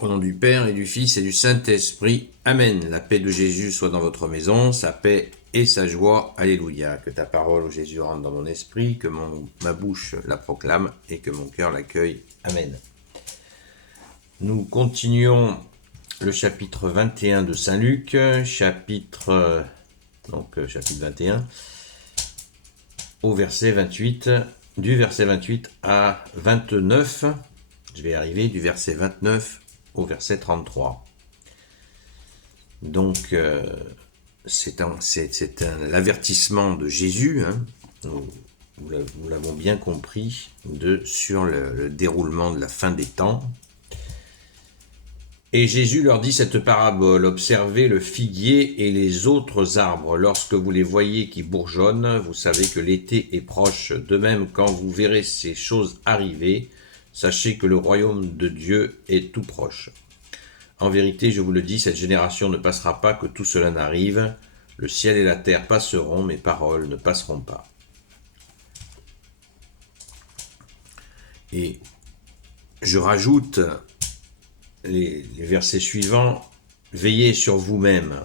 Au nom du Père et du Fils et du Saint-Esprit. Amen. La paix de Jésus soit dans votre maison, sa paix et sa joie. Alléluia. Que ta parole, ô Jésus, rentre dans mon esprit, que ma bouche la proclame et que mon cœur l'accueille. Amen. Nous continuons le chapitre 21 de Saint Luc, chapitre 21, au verset 28, du verset 28 à 29. Je vais arriver du verset 29 au verset 33. Donc, c'est l'avertissement de Jésus, hein, nous l'avons bien compris, sur le déroulement de la fin des temps. Et Jésus leur dit cette parabole: observez le figuier et les autres arbres. Lorsque vous les voyez qui bourgeonnent, vous savez que l'été est proche. De même, quand vous verrez ces choses arriver, sachez que le royaume de Dieu est tout proche. En vérité, je vous le dis, cette génération ne passera pas que tout cela n'arrive. Le ciel et la terre passeront, mes paroles ne passeront pas. Et je rajoute les versets suivants: veillez sur vous-même.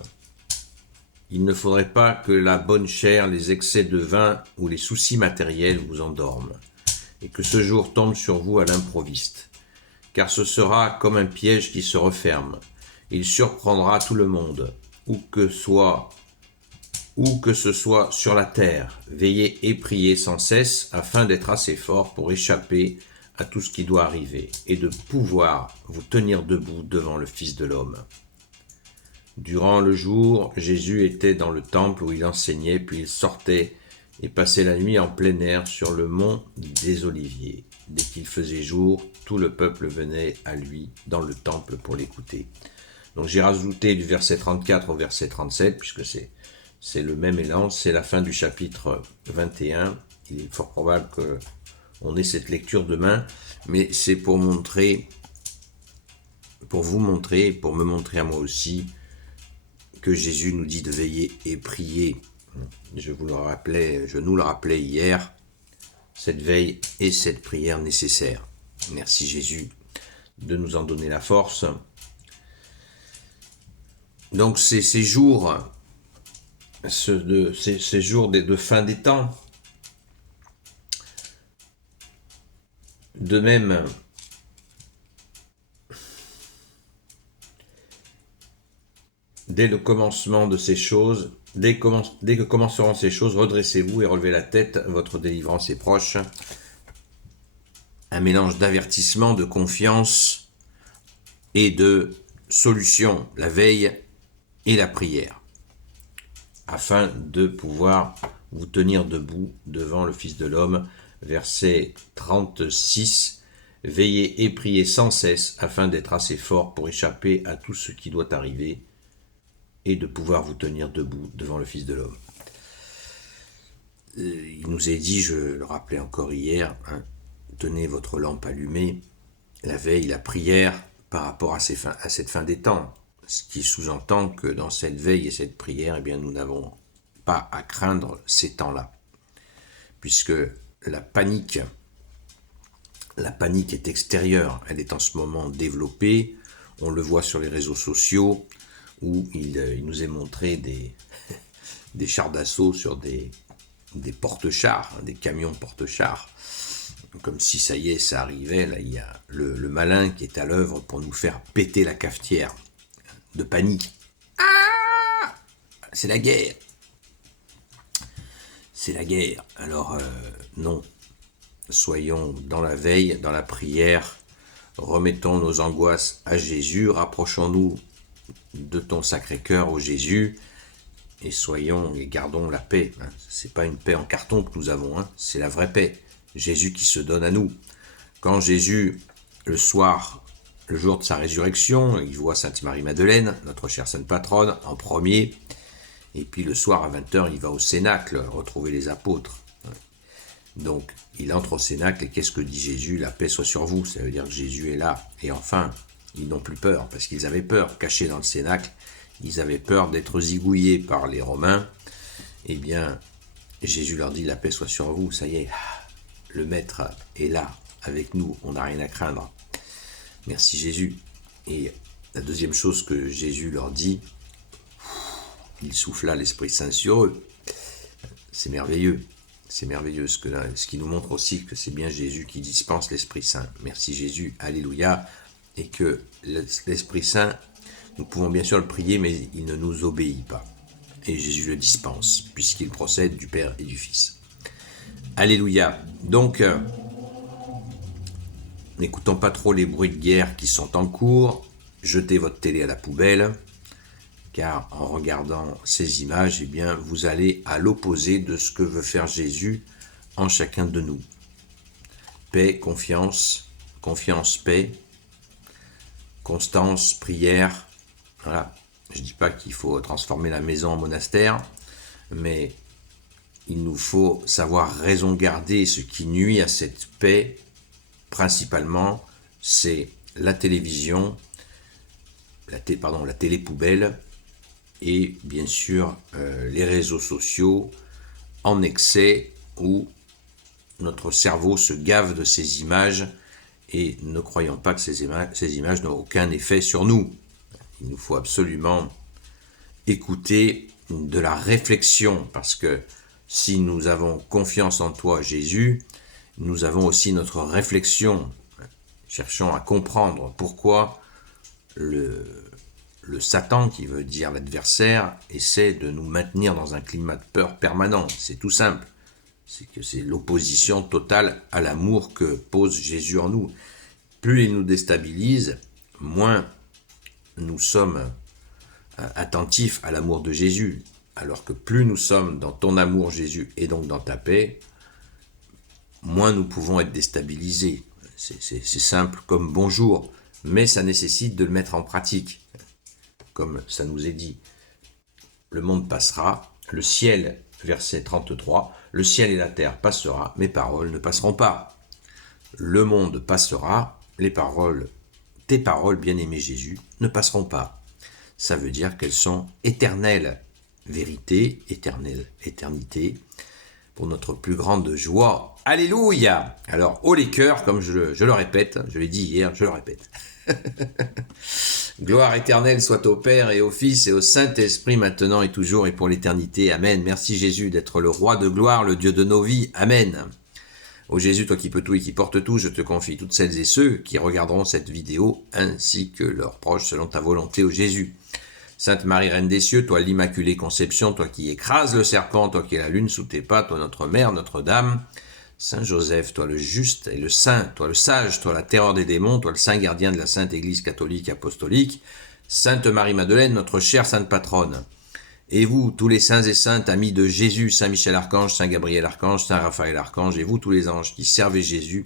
Il ne faudrait pas que la bonne chair, les excès de vin ou les soucis matériels vous endorment, et que ce jour tombe sur vous à l'improviste. Car ce sera comme un piège qui se referme. Il surprendra tout le monde, où que ce soit sur la terre. Veillez et priez sans cesse, afin d'être assez fort pour échapper à tout ce qui doit arriver, et de pouvoir vous tenir debout devant le Fils de l'homme. Durant le jour, Jésus était dans le temple où il enseignait, puis il sortait et passait la nuit en plein air sur le mont des Oliviers. Dès qu'il faisait jour, tout le peuple venait à lui dans le temple pour l'écouter. Donc j'ai rajouté du verset 34 au verset 37, puisque c'est le même élan, c'est la fin du chapitre 21. Il est fort probable qu'on ait cette lecture demain, mais c'est pour vous montrer, pour me montrer à moi aussi, que Jésus nous dit de veiller et prier. Je nous le rappelais hier, cette veille et cette prière nécessaire. Merci Jésus de nous en donner la force. Donc ces jours de fin des temps, de même, dès le commencement de ces choses, dès que commenceront ces choses, redressez-vous et relevez la tête, votre délivrance est proche. Un mélange d'avertissement, de confiance et de solution, la veille et la prière, afin de pouvoir vous tenir debout devant le Fils de l'homme. Verset 36, veillez et priez sans cesse, afin d'être assez fort pour échapper à tout ce qui doit arriver, et de pouvoir vous tenir debout devant le Fils de l'homme. Il nous est dit, je le rappelais encore hier, hein, tenez votre lampe allumée, la veille, la prière, par rapport à cette fin des temps. Ce qui sous-entend que dans cette veille et cette prière, eh bien, nous n'avons pas à craindre ces temps-là. Puisque la panique est extérieure, elle est en ce moment développée, on le voit sur les réseaux sociaux, où il nous est montré des chars d'assaut sur des porte-chars, des camions porte-chars, comme si ça y est, ça arrivait. Là, il y a le malin qui est à l'œuvre pour nous faire péter la cafetière de panique. Ah, c'est la guerre. C'est la guerre. Alors non, soyons dans la veille, dans la prière, remettons nos angoisses à Jésus, rapprochons-nous de ton Sacré-Cœur, ô Jésus, et gardons la paix. C'est pas une paix en carton que nous avons, hein, c'est la vraie paix. Jésus qui se donne à nous. Quand Jésus, le soir, le jour de sa résurrection, il voit Sainte Marie-Madeleine, notre chère Sainte Patronne, en premier, et puis le soir à 20h, il va au Cénacle retrouver les apôtres. Donc, il entre au Cénacle, et qu'est-ce que dit Jésus? La paix soit sur vous. Ça veut dire que Jésus est là. Et enfin, ils n'ont plus peur, parce qu'ils avaient peur, cachés dans le Cénacle, ils avaient peur d'être zigouillés par les Romains. Eh bien, Jésus leur dit, la paix soit sur vous, ça y est, le Maître est là, avec nous, on n'a rien à craindre. Merci Jésus. Et la deuxième chose que Jésus leur dit, il souffla l'Esprit Saint sur eux. C'est merveilleux. C'est merveilleux ce qui nous montre aussi que c'est bien Jésus qui dispense l'Esprit Saint. Merci Jésus, alléluia. Et que l'Esprit Saint, nous pouvons bien sûr le prier, mais il ne nous obéit pas. Et Jésus le dispense, puisqu'il procède du Père et du Fils. Alléluia. Donc, n'écoutons pas trop les bruits de guerre qui sont en cours. Jetez votre télé à la poubelle, car en regardant ces images, eh bien, vous allez à l'opposé de ce que veut faire Jésus en chacun de nous. Paix, confiance, confiance, paix, constance, prière. Voilà. Je ne dis pas qu'il faut transformer la maison en monastère, mais il nous faut savoir raison garder. Ce qui nuit à cette paix, principalement, c'est la télévision, la télé poubelle, et bien sûr les réseaux sociaux en excès où notre cerveau se gave de ces images, et ne croyons pas que ces images n'ont aucun effet sur nous. Il nous faut absolument écouter de la réflexion, parce que si nous avons confiance en toi, Jésus, nous avons aussi notre réflexion. Cherchons à comprendre pourquoi le Satan, qui veut dire l'adversaire, essaie de nous maintenir dans un climat de peur permanent. C'est tout simple. C'est que c'est l'opposition totale à l'amour que pose Jésus en nous. Plus il nous déstabilise, moins nous sommes attentifs à l'amour de Jésus. Alors que plus nous sommes dans ton amour, Jésus, et donc dans ta paix, moins nous pouvons être déstabilisés. C'est simple comme bonjour, mais ça nécessite de le mettre en pratique. Comme ça nous est dit, le monde passera, le ciel, verset 33, le ciel et la terre passera, mes paroles ne passeront pas. Le monde passera, tes paroles, bien-aimé Jésus, ne passeront pas. Ça veut dire qu'elles sont éternelles. Vérité, éternelle, éternité, pour notre plus grande joie. Alléluia! Alors, haut les cœurs, comme je le répète, je l'ai dit hier, je le répète. Gloire éternelle soit au Père et au Fils et au Saint-Esprit, maintenant et toujours et pour l'éternité. Amen. Merci Jésus d'être le roi de gloire, le Dieu de nos vies. Amen. Ô Jésus, toi qui peux tout et qui portes tout, je te confie toutes celles et ceux qui regarderont cette vidéo, ainsi que leurs proches, selon ta volonté, ô Jésus. Sainte Marie, Reine des cieux, toi l'Immaculée Conception, toi qui écrases le serpent, toi qui es la lune sous tes pas, toi notre Mère, Notre-Dame. Saint Joseph, toi le juste et le saint, toi le sage, toi la terreur des démons, toi le saint gardien de la Sainte Église catholique apostolique. Sainte Marie-Madeleine, notre chère Sainte Patronne. Et vous, tous les saints et saintes, amis de Jésus, Saint Michel Archange, Saint Gabriel Archange, Saint Raphaël Archange, et vous, tous les anges qui servez Jésus,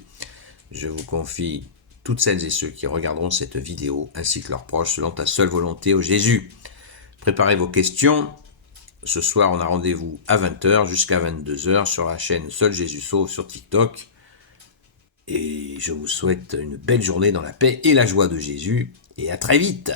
je vous confie toutes celles et ceux qui regarderont cette vidéo, ainsi que leurs proches, selon ta seule volonté, ô Jésus. Préparez vos questions. Ce soir, on a rendez-vous à 20h jusqu'à 22h sur la chaîne Seul Jésus Sauve sur TikTok. Et je vous souhaite une belle journée dans la paix et la joie de Jésus. Et à très vite!